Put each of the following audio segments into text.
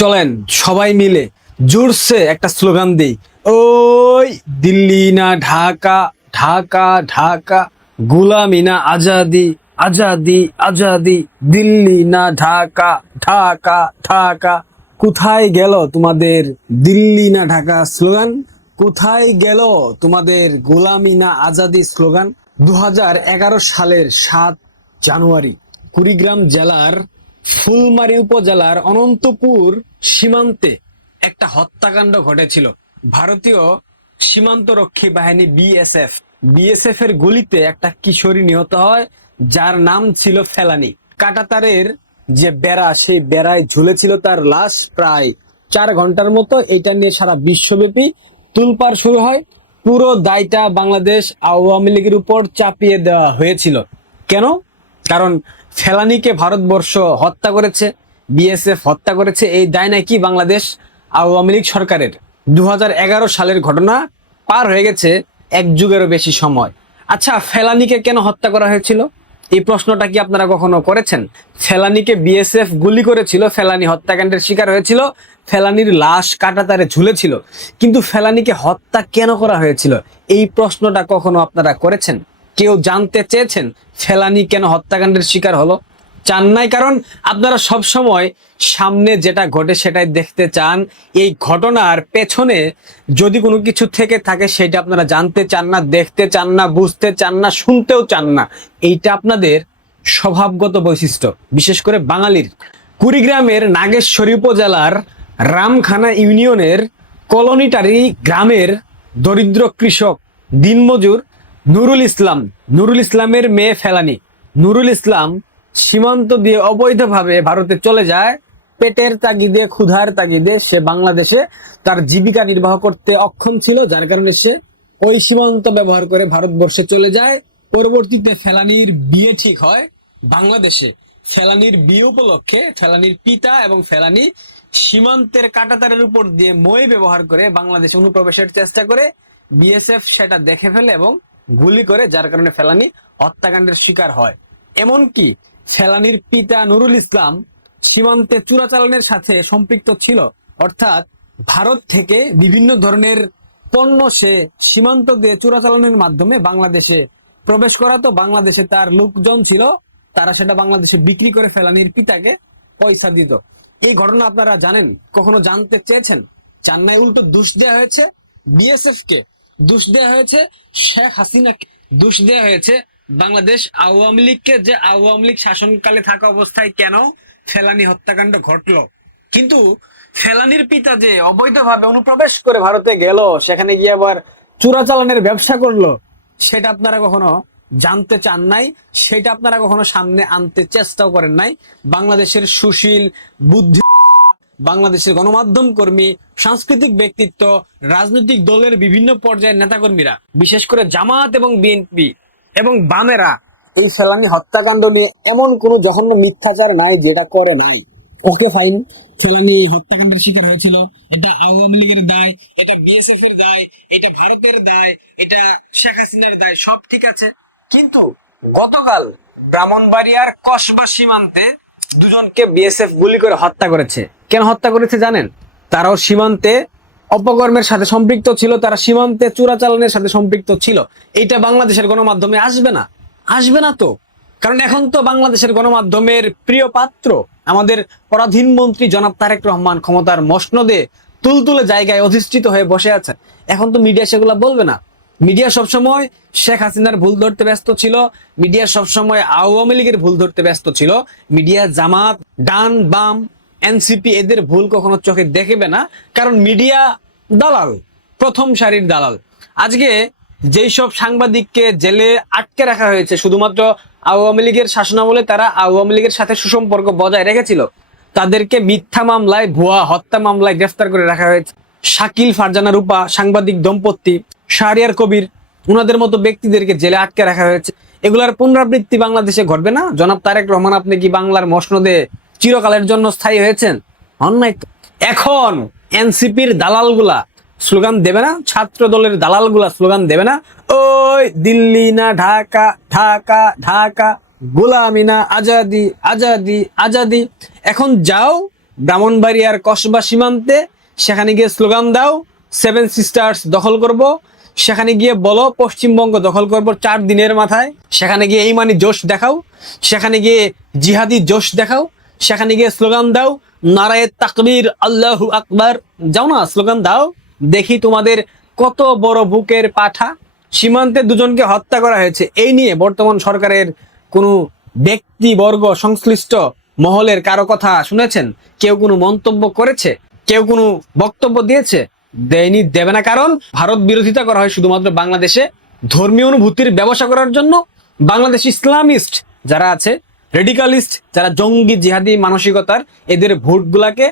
চলেন সবাই মিলে জোরসে একটা স্লোগান দেই। ওই দিল্লি না ঢাকা, ঢাকা ঢাকা, গোলামি না আজাদি, আজাদি আজাদি, দিল্লি না ঢাকা, ঢাকা ঢাকা। কোথায় গেল তোমাদের দিল্লি না ঢাকা স্লোগান? কোথায় গেল তোমাদের গোলামি না আজাদি স্লোগান? 2011 সালের 7 জানুয়ারি কুড়িগ্রাম জেলার ফুলমারী উপজেলার অনন্তপুর সীমান্তে একটা হত্যাকাণ্ড ঘটেছিল। ভারতীয় সীমান্তরক্ষী বাহিনী বিএসএফ এর গুলিতে একটা কিশোরী নিহত হয়, যার নাম ছিল ফেলানি। কাঁটাতারের যে বেড়া, সেই বেড়ায় ঝুলেছিল তার লাশ প্রায় 4 ঘন্টার মতো। এটা নিয়ে সারা বিশ্বব্যাপী তুলপাড় শুরু হয়। পুরো দায়টা বাংলাদেশ আওয়ামী লীগের উপর চাপিয়ে দেওয়া হয়েছিল। কেন? কারণ ফেলানিকে ভারতবর্ষ হত্যা করেছে, বিএসএফ হত্যা করেছে, এই দায় নাকি বাংলাদেশ আওয়ামী লীগ সরকারের। 2011 সালের ঘটনা, পার হয়ে গেছে 1 যুগেরও বেশি সময়। আচ্ছা, ফেলানিকে কেন হত্যা করা হয়েছিল? এই প্রশ্নটা কি আপনারা কখনো করেছেন? ফেলানিকে বিএসএফ গুলি করেছিল, ফেলানি হত্যাকাণ্ডের শিকার হয়েছিল, ফেলানির লাশ কাঁটাতারে ঝুলেছিল, কিন্তু ফেলানিকে হত্যা কেন করা হয়েছিল? এই প্রশ্নটা কখনো আপনারা করেছেন? কেউ জানতে চেয়েছেন ফেলানি কেন হত্যাকাণ্ডের শিকার হলো? চান নাই, কারণ আপনারা সব সময় সামনে যেটা ঘটে সেটাই দেখতে চান। এই ঘটনার পেছনে যদি কোনো কিছু থেকে থাকে সেটা আপনারা জানতে চান না, দেখতে চান না, বুঝতে চান না, শুনতেও চান না। এইটা আপনাদের স্বভাবগত বৈশিষ্ট্য, বিশেষ করে বাঙালির। কুড়িগ্রামের নাগেশ্বরী উপজেলার রামখানা ইউনিয়নের কলোনিটারি গ্রামের দরিদ্র কৃষক দিনমজুর নুরুল ইসলামের মেয়ে ফেলানি। নুরুল ইসলাম সীমান্ত দিয়ে অবৈধভাবে ভারতে চলে যায়। পেটের তাগিদে, ক্ষুধার তাগিদে সে বাংলাদেশে তার জীবিকা নির্বাহ করতে অক্ষম ছিল, যার কারণে সে ওই সীমান্ত ব্যবহার করে ভারতবর্ষে চলে যায়। পরবর্তীতে ফেলানির বিয়ে ঠিক হয় বাংলাদেশে। ফেলানির বিয়ে উপলক্ষে ফেলানির পিতা এবং ফেলানি সীমান্তের কাঁটাতারের উপর দিয়ে মই ব্যবহার করে বাংলাদেশে অনুপ্রবেশের চেষ্টা করে। বিএসএফ সেটা দেখে ফেলে এবং গুলি করে, যার কারণে ফেলানি হত্যাকাণ্ডের শিকার হয়। এমনকি ফেলানির পিতা নুরুল ইসলাম সীমান্তে চোরাচালানের সাথে সম্পৃক্ত ছিল, অর্থাৎ ভারত থেকে বিভিন্ন ধরনের পণ্য সে সীমান্ত দিয়ে চোরাচালানের মাধ্যমে বাংলাদেশে প্রবেশ করাতো। বাংলাদেশে তার লোকজন ছিল, তারা সেটা বাংলাদেশে বিক্রি করে ফেলানির পিতাকে পয়সা দিত। এই ঘটনা আপনারা জানেন? কখনো জানতে চেয়েছেন? চান নাই, উল্টো দোষ দেওয়া হয়েছে বিএসএফ কে, দোষ দেওয়া হয়েছে শেখ হাসিনাকে, দোষ দেওয়া হয়েছে বাংলাদেশ আওয়ামী লীগকে, যে আওয়ামী লীগ শাসনকালে থাকা অবস্থায় কেন ফেলানি হত্যাকাণ্ড ঘটলো। কিন্তু ফেলানির পিতা যে অবৈধভাবে অনুপ্রবেশ করে ভারতে গেল, সেখানে গিয়ে আবার চোরাচালানের ব্যবসা করলো, সেটা আপনারা কখনো জানতে চান নাই, সেটা আপনারা কখনো সামনে আনতে চেষ্টাও করেন নাই। বাংলাদেশের সুশীল বুদ্ধি, বাংলাদেশের গণমাধ্যম কর্মী, সাংস্কৃতিক ব্যক্তিত্ব, রাজনৈতিক দলের বিভিন্ন পর্যায়ের নেতাকর্মীরা, বিশেষ করে জামাত এবং বিএনপি এবং বামেরা এই ফেলানি হত্যাকাণ্ড নিয়ে এমন কোনো জঘন্য মিথ্যাচার নাই যেটা করে নাই। ওকে ফাইন, ফেলানি হত্যাকাণ্ডের শিকার হয়েছিল, এটা আওয়ামী লীগের দায়, এটা বিএসএফ এর দায়, এটা ভারতের দায়, এটা শেখ হাসিনার দায়, সব ঠিক আছে। কিন্তু গতকাল ব্রাহ্মণবাড়িয়ার কসবা সীমান্তে দুজনকে বিএসএফ গুলি করে হত্যা করেছে। কেন হত্যা করেছে জানেন? তারাও সীমান্তে অপকর্মের সাথে সম্পৃক্ত ছিল, তারা সীমান্তে চোরাচালানের সাথে সম্পৃক্ত ছিল। এইটা বাংলাদেশের গণমাধ্যমে আসবে না, আসবে না তো। কারণ এখন তো বাংলাদেশের গণমাধ্যমের প্রিয় পাত্র আমাদের পরাধীন মন্ত্রী জনাব তারেক রহমান ক্ষমতার মসনদে তুলতুলে জায়গায় অধিষ্ঠিত হয়ে বসে আছে। এখন তো মিডিয়া সেগুলা বলবে না। মিডিয়া সবসময় শেখ হাসিনার ভুল ধরতে ব্যস্ত ছিল, মিডিয়া সবসময় আওয়ামী লীগের ভুল ধরতে ব্যস্ত ছিল। মিডিয়া জামাত, ডান বাম, এনসিপি এদের ভুল কখনো চোখে দেখবে না, কারণ মিডিয়া দালাল, প্রথম সারির দালাল। আজকে যেই সব সাংবাদিককে জেলে আটকে রাখা হয়েছে শুধুমাত্র আওয়ামী লীগের শাসনামলে তারা আওয়ামী লীগের সাথে সুসম্পর্ক বজায় রেখেছিল, তাদেরকে মিথ্যা মামলায়, ভুয়া হত্যা মামলায় গ্রেফতার করে রাখা হয়েছে। শাকিল, ফারজানা রূপা, সাংবাদিক দম্পতি, শাহরিয়ার কবির, উনাদের মতো ব্যক্তিদেরকে জেলে আটকে রাখা হয়েছে। এগুলার পুনরাবৃত্তি বাংলাদেশে ঘটবে না? জনাব তারেক রহমান, আপনি কি বাংলার মসনদে চিরকালের জন্য স্থায়ী হয়েছেন? অন্যায়। এখন এনসিপির দালালগুলা স্লোগান দেবে না? ছাত্র দলের দালালগুলা স্লোগান দেবে না? ওই দিল্লি না ঢাকা, ঢাকা ঢাকা, গোলামি না আজাদি, আজাদি আজাদি। এখন যাও ব্রাহ্মণবাড়িয়ার কসবা সীমান্তে, সেখানে গিয়ে স্লোগান দাও 7 সিস্টার্স দখল করব, সেখানে গিয়ে বলো পশ্চিমবঙ্গ দখল করব 4 দিনের মাথায়, সেখানে গিয়ে ইমানি জোশ দেখাও, সেখানে গিয়ে জিহাদি জোশ দেখাও, সেখানে গিয়ে স্লোগান দাও নারায়ে তাকবীর আল্লাহু আকবার, যাও না স্লোগান দাও, দেখি তোমাদের কত বড় বুকের পাঠা। সীমান্তে দুজনকে হত্যা করা হয়েছে, এই নিয়ে বর্তমান সরকারের কোনো ব্যক্তিবর্গ সংশ্লিষ্ট মহলের কারো কথা শুনেছেন? কেউ কোনো মন্তব্য করেছে? কেউ কোনো বক্তব্য দিয়েছে? দেয়নি, দেবে না। কারণ ভারত বিরোধিতা করা হয় শুধুমাত্র বাংলাদেশে ধর্মীয় অনুভূতির ব্যবসা করার জন্য। বাংলাদেশ ইসলামিস্ট যারা আছে, রেডিকালিস্ট যারা জঙ্গি জিহাদি মানসিকতার, এদের ভোটগুলাকে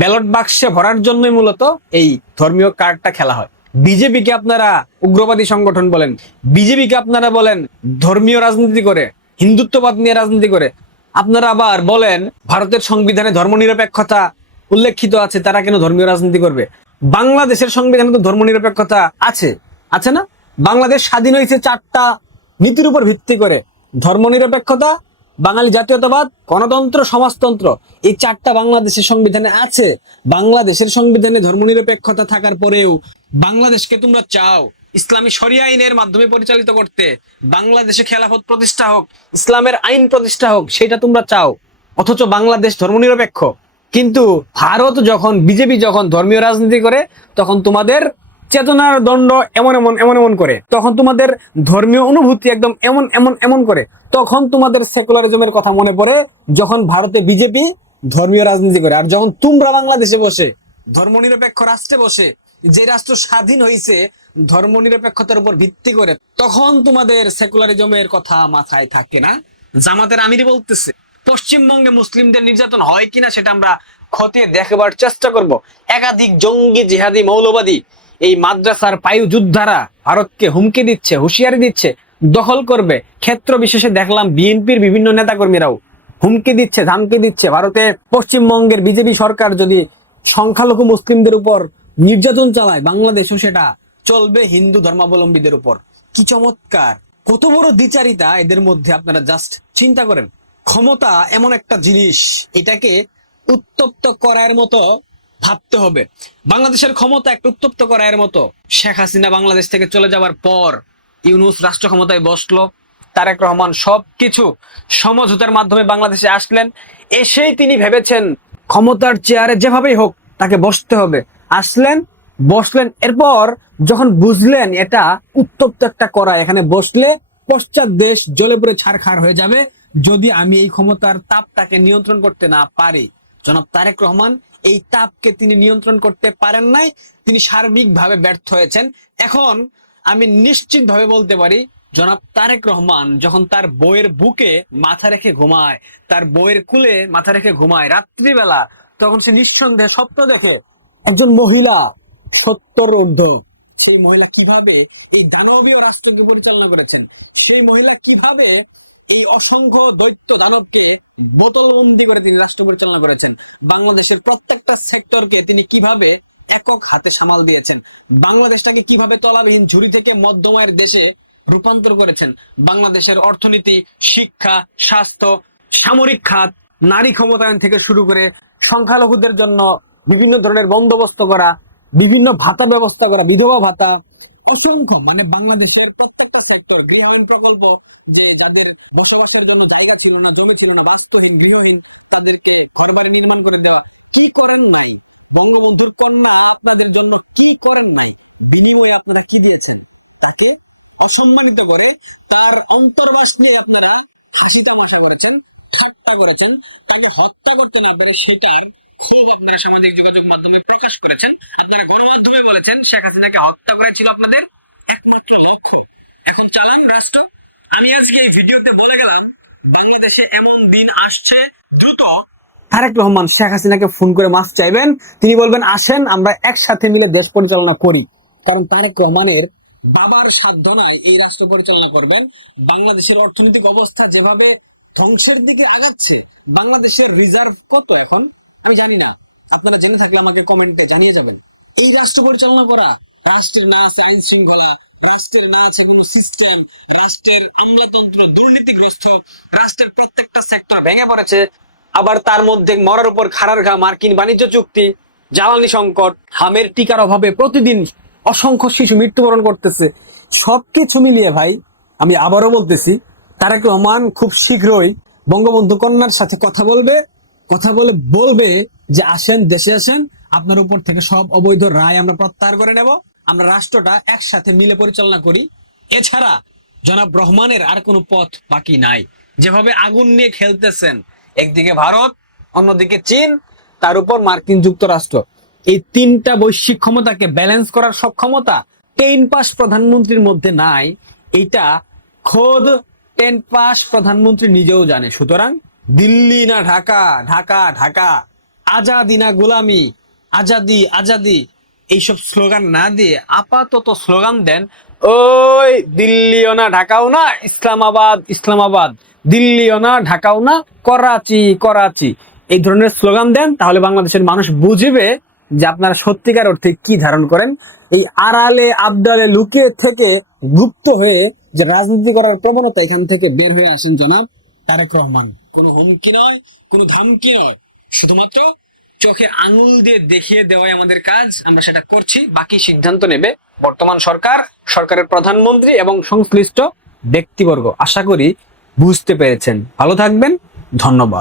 ব্যালট বাক্সে ভরার জন্যই মূলত এই ধর্মীয় কার্ডটা খেলা হয়। বিজেপিকে আপনারা উগ্রবাদী সংগঠন বলেন, বিজেপিকে আপনারা বলেন ধর্মীয় রাজনীতি করে, হিন্দুত্ববাদ নিয়ে রাজনীতি করে। আপনারা আবার বলেন ভারতের সংবিধানে ধর্মনিরপেক্ষতা উল্লেখিত আছে, তারা কেন ধর্মীয় রাজনীতি করবে? বাংলাদেশের সংবিধানে তো ধর্মনিরপেক্ষতা আছে, আছে না? বাংলাদেশ স্বাধীন হয়েছে 4টা নীতির উপর ভিত্তি করে: ধর্মনিরপেক্ষতা, বাঙালি জাতীয়তাবাদ, গণতন্ত্র, সমাজতন্ত্র। এই 4টা বাংলাদেশের সংবিধানে আছে। বাংলাদেশের সংবিধানে ধর্মনিরপেক্ষতা থাকার পরেও বাংলাদেশকে তোমরা চাও ইসলামী শরিয়া আইনের মাধ্যমে পরিচালিত করতে, বাংলাদেশে খেলাফত প্রতিষ্ঠা হোক, ইসলামের আইন প্রতিষ্ঠা হোক, সেটা তোমরা চাও। অথচ বাংলাদেশ ধর্মনিরপেক্ষ। কিন্তু ভারত যখন, বিজেপি যখন ধর্মীয় রাজনীতি করে, তখন তোমাদের চেতনার দণ্ড এমন এমন এমন এমন করে, তখন তোমাদের ধর্মীয় অনুভূতি একদম এমন এমন এমন করে, তখন তোমাদের সেকুলারিজমের কথা মনে পড়ে যখন ভারতে বিজেপি ধর্মীয় রাজনীতি করে। আর যখন তোমরা বাংলাদেশে বসে ধর্মনিরপেক্ষ রাষ্ট্রে বসে, যে রাষ্ট্র স্বাধীন হয়েছে ধর্মনিরপেক্ষতার উপর ভিত্তি করে, তখন তোমাদের সেকুলারিজমের কথা মাথায় থাকে না। জামাতের আমিরই বলতেছে পশ্চিমবঙ্গে মুসলিমদের নির্যাতন হয় কিনা সেটা আমরা খতিয়ে দেখবার চেষ্টা করব। একাধিক জঙ্গি জিহাদি মৌলবাদী এই মাদ্রাসার পায়ু যোদ্ধারা ভারতকে হুমকি দিচ্ছে, হুঁশিয়ারি দিচ্ছে দখল করবে। ক্ষেত্র বিশেষে দেখলাম বিএনপির বিভিন্ন নেতাকর্মীরাও হুমকি দিচ্ছে, ধামকি দিচ্ছে। ভারতে পশ্চিমবঙ্গের বিজেপি সরকার যদি সংখ্যালঘু মুসলিমদের উপর নির্যাতন চালায়, বাংলাদেশও সেটা চলবে হিন্দু ধর্মাবলম্বীদের উপর। কি চমৎকার, কত বড় দ্বিচারিতা এদের মধ্যে! আপনারা জাস্ট চিন্তা করেন। ক্ষমতা এমন একটা জিনিস, এটাকে উত্তপ্ত করার মতো ভাবতে হবে। বাংলাদেশের ক্ষমতা একটা উত্তপ্ত করার মতো। শেখ হাসিনা বাংলাদেশ থেকে চলে যাওয়ার পর ইউনূস রাষ্ট্র ক্ষমতায় বসলো, তারেক রহমান সবকিছু সমঝোতার মাধ্যমে বাংলাদেশে আসলেন। এসেই তিনি ভেবেছেন ক্ষমতার চেয়ারে যেভাবেই হোক তাকে বসতে হবে। আসলেন, বসলেন। এরপর যখন বুঝলেন এটা উত্তপ্ত একটা করা, এখানে বসলে পশ্চাৎ দেশ জ্বলে পুড়ে ছারখার হয়ে যাবে যদি আমি এই ক্ষমতার তাপটাকে নিয়ন্ত্রণ করতে না পারি। জনাব তারেক রহমান এই তাপকে তিনি নিয়ন্ত্রণ করতে পারেন নাই, তিনি সার্বিকভাবে ব্যর্থ হয়েছেন। এখন আমি নিশ্চিত ভাবে বলতে পারি, জনাব তারেক রহমান যখন তার বইয়ের বুকে মাথা রেখে ঘুমায়, তার বইয়ের কুলে মাথা রেখে ঘুমায় রাত্রিবেলা, তখন সে নিঃসন্দেহে স্বপ্ন দেখে একজন মহিলা 70 ঊর্ধ্ব। সেই মহিলা কিভাবে এই দানবীয় রাষ্ট্রকে পরিচালনা করেছেন, সেই মহিলা কিভাবে এই অসংখ্য দৈত্য দানবকে বোতলবন্দি করে তিনি রাষ্ট্র পরিচালনা করেছেন, বাংলাদেশের প্রত্যেকটা সেক্টরকে তিনি কিভাবে একক হাতে সামাল দিয়েছেন, বাংলাদেশটাকে কিভাবে তলাবিহীন ঝুড়ি থেকে মধ্যমায়ের দেশে রূপান্তর করেছেন, বাংলাদেশের অর্থনীতি, শিক্ষা, স্বাস্থ্য, সামরিক খাত, নারী ক্ষমতায়ন থেকে শুরু করে সংখ্যালঘুদের জন্য বিভিন্ন ধরনের বন্দোবস্ত করা, বিভিন্ন ভাতা ব্যবস্থা করা, বিধবা ভাতা, অসংখ্য, মানে বাংলাদেশের প্রত্যেকটা সেক্টর, গৃহায়ণ প্রকল্প, যে যাদের বসবাসের জন্য জায়গা ছিল না, জমি ছিল না, বাস্তুহীন, গৃহহীন, তাদেরকে ঘরবাড়ি নির্মাণ করে দেওয়া। কি করেন নাই? বঙ্গবন্ধুর কন্যা আপনাদের জন্য কি করেন নাই? বিনিময়ে আপনারা কি দিয়েছেন? তাকে অসম্মানিত করে তার অন্তর্বাস নিয়ে আপনারা হাসি তামাশা করেছেন, ঠাট্টা করেছেন, তাকে হত্যা করতে না পেরে সেটার ক্ষোভ আপনারা সামাজিক যোগাযোগ মাধ্যমে প্রকাশ করেছেন। আপনারা গণমাধ্যমে বলেছেন শেখ হাসিনাকে হত্যা করেছিল আপনাদের একমাত্র লক্ষ্য। এখন চালান রাষ্ট্র। আমি আজকে এই ভিডিওতে বলে গেলাম বাংলাদেশে এমন দিন আসছে দ্রুত। তারেক রহমান শেখ হাসিনাকে ফোন করে মাফ চাইবেন, তিনি বলবেন আসেন আমরা একসাথে মিলে দেশ পরিচালনা করি। কারণ তারেক রহমানের বাবার সাধনায় এই রাষ্ট্র পরিচালনা করবেন। বাংলাদেশের অর্থনৈতিক অবস্থা যেভাবে ধ্বংসের দিকে আগাচ্ছে, বাংলাদেশের রিজার্ভ কত এখন আমি জানি না, আপনারা জেনে থাকলে আমাকে কমেন্টে জানিয়ে যাবেন। এই রাষ্ট্র পরিচালনা করা, রাষ্ট্রের না আছে আইন শৃঙ্খলা, রাষ্ট্রের না আছে কোনো সিস্টেম, রাষ্ট্রের আমলাতন্ত্র দুর্নীতিগ্রস্ত, রাষ্ট্রের প্রত্যেকটা সেক্টর ভেঙে পড়েছে, আবার তার মধ্যে মরার উপর খাড়ার ঘা মার্কিন বাণিজ্য চুক্তি, জ্বালানি সংকট, হামের টিকার অভাবে প্রতিদিন অসংখ্য শিশু মৃত্যুবরণ করতেছে। সবকিছু মিলিয়ে ভাই আমি আবারও বলতেছি, তারেক রহমান খুব শীঘ্রই বঙ্গবন্ধু কন্যার সাথে কথা বলে বলবে যে আসেন, দেশে আসেন, আপনার উপর থেকে সব অবৈধ রায় আমরা প্রত্যাহার করে নেব, আমরা রাষ্ট্রটা একসাথে মিলে পরিচালনা করি। এছাড়া জনাব রহমানের আর কোনো পথ বাকি নাই। যেভাবে আগুন নিয়ে খেলতেছেন, একদিকে ভারত, অন্যদিকে চীন, তার উপর মার্কিন যুক্তরাষ্ট্র, এই তিনটা বৈশ্বিক ক্ষমতাকে ব্যালেন্স করার সক্ষমতা 10 পাস প্রধানমন্ত্রীর মধ্যে নাই। এটা খোদ 10 পাস প্রধানমন্ত্রী নিজেও জানে। সুতরাং দিল্লি না ঢাকা, ঢাকা ঢাকা, আজাদি না গোলামি, আজাদি আজাদি, এইসব স্লোগান না দিয়ে আপাতত স্লোগান দেন, ওই দিল্লিও না ঢাকাও না, ইসলামাবাদ ইসলামাবাদ, দিল্লিও না ঢাকাও না, করাচি করাচি, এই ধরনের স্লোগান দেন। তাহলে বাংলাদেশের মানুষ বুঝবে যে আপনারা সত্যিকার অর্থে কি ধারণ করেন। এই আড়ালে আবডালে লুকিয়ে থেকে গুপ্ত হয়ে যে রাজনীতি করার প্রবণতা, এখান থেকে বের হয়ে আসেন জনাব তারেক রহমান। কোনো হুমকি নয়, কোনো ধমকি নয়, শুধুমাত্র চোখে আঙুল দিয়ে দেখিয়ে দেওয়াই আমাদের কাজ। আমরা সেটা করছি, বাকি সিদ্ধান্ত নেবে বর্তমান সরকার, সরকারের প্রধানমন্ত্রী এবং সংশ্লিষ্ট ব্যক্তিবর্গ। আশা করি বুঝতে পেরেছেন। ভালো থাকবেন, ধন্যবাদ।